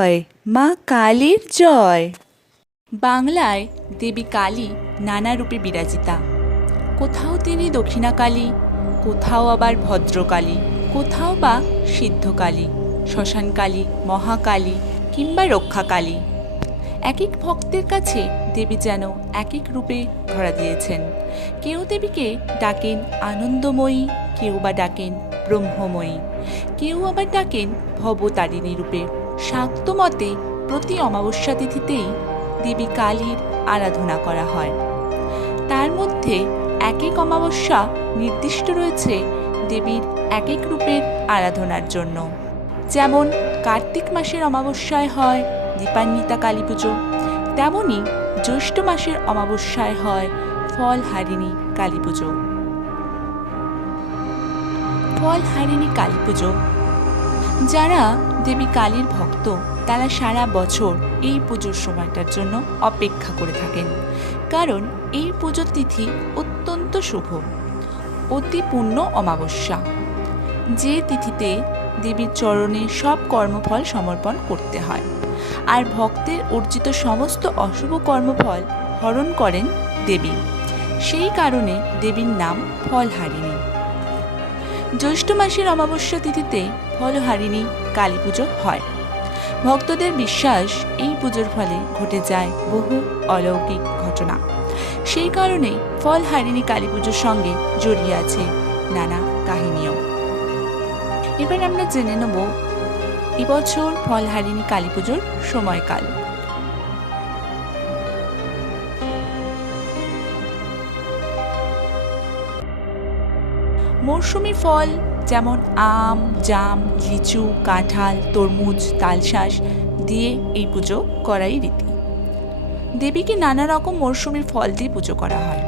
জয়, মা কালীর জয়। বাংলায় দেবী কালী নানা রূপে বিরাজিতা। কোথাও তিনি দক্ষিণাকালী কোথাও আবার ভদ্রকালী কোথাও বা সিদ্ধকালী শ্মশানকালী মহাকালী কিংবা রক্ষাকালী এক এক ভক্তের কাছে দেবী যেন এক এক রূপে ধরা দিয়েছেন। কেউ দেবীকে ডাকেন আনন্দময়ী, কেউ বা ডাকেন ব্রহ্মময়ী। কেউ আবার ডাকেন ভবতারিণী রূপে। শাক্ত মতে প্রতি অমাবস্যা তিথিতেই দেবী কালীর আরাধনা করা হয়। তার মধ্যে এক এক অমাবস্যা নির্দিষ্ট রয়েছে দেবীর এক এক রূপের আরাধনার জন্য। যেমন কার্তিক মাসের অমাবস্যায় হয় দীপান্বিতা কালী পুজো তেমনই জ্যৈষ্ঠ মাসের অমাবস্যায় হয় ফলহারিণী কালী পুজো। ফলহারিণী কালী পুজো, যারা দেবী কালীর ভক্ত তারা সারা বছর এই পুজোর সময়টার জন্য অপেক্ষা করে থাকেন। কারণ এই পুজোর তিথি অত্যন্ত শুভ, অতি পূর্ণ অমাবস্যা। যে তিথিতে দেবীর চরণে সব কর্মফল সমর্পণ করতে হয়। আর ভক্তের অর্জিত সমস্ত অশুভ কর্মফল হরণ করেন দেবী। সেই কারণে দেবীর নাম ফলহারিণী। জ্যৈষ্ঠ মাসের অমাবস্যা তিথিতে ফলহারিণী কালী পুজো হয়। ভক্তদের বিশ্বাস এই পুজোর ফলে ঘটে যায় বহু অলৌকিক ঘটনা। সেই কারণে ফলহারিণী কালী পুজোর সঙ্গে জড়িয়ে আছে নানা কাহিনীও। এবার আমরা জেনে নেব এবছর ফলহারিণী কালী পুজোর সময়কাল। মরশুমি ফল যেমন আম, জাম, লিচু, কাঁঠাল, তরমুজ তালশাঁস দিয়ে এই পুজো করাই রীতি। দেবীকে নানা রকম মরশুমি ফল দিয়ে পুজো করা হয়।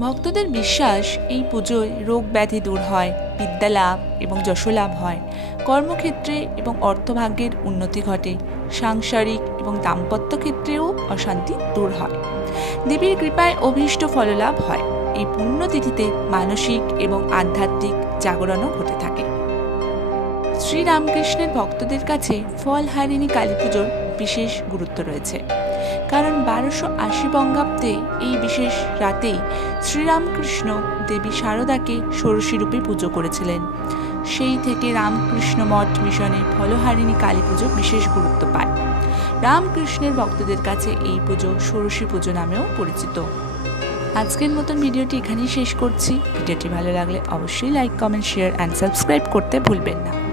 ভক্তদের বিশ্বাস এই পুজোয় রোগ ব্যাধি দূর হয়, বিদ্যা লাভ এবং যশলাভ হয়। কর্মক্ষেত্রে এবং অর্থভাগ্যের উন্নতি ঘটে, সাংসারিক এবং দাম্পত্য ক্ষেত্রেও অশান্তি দূর হয়। দেবীর কৃপায় অভীষ্ট ফললাভ হয়। এই পুণ্যতিথিতে মানসিক এবং আধ্যাত্মিক জাগরণও ঘটে থাকে। শ্রীরামকৃষ্ণের ভক্তদের কাছে ফলহারিণী কালী পুজোর বিশেষ গুরুত্ব রয়েছে। কারণ বারোশো আশি বঙ্গাব্দে এই বিশেষ রাতেই শ্রীরামকৃষ্ণ দেবী শারদাকে ষোড়শী রূপে পুজো করেছিলেন। সেই থেকে রামকৃষ্ণ মঠ মিশনে ফলহারিণী কালী পুজো বিশেষ গুরুত্ব পায়। রামকৃষ্ণের ভক্তদের কাছে এই পুজো ষোড়শী পুজো নামেও পরিচিত। আজকের মতন ভিডিওটি এখানেই শেষ করছি। ভিডিওটি ভালো লাগলে অবশ্যই like comment share and subscribe করতে ভুলবেন না।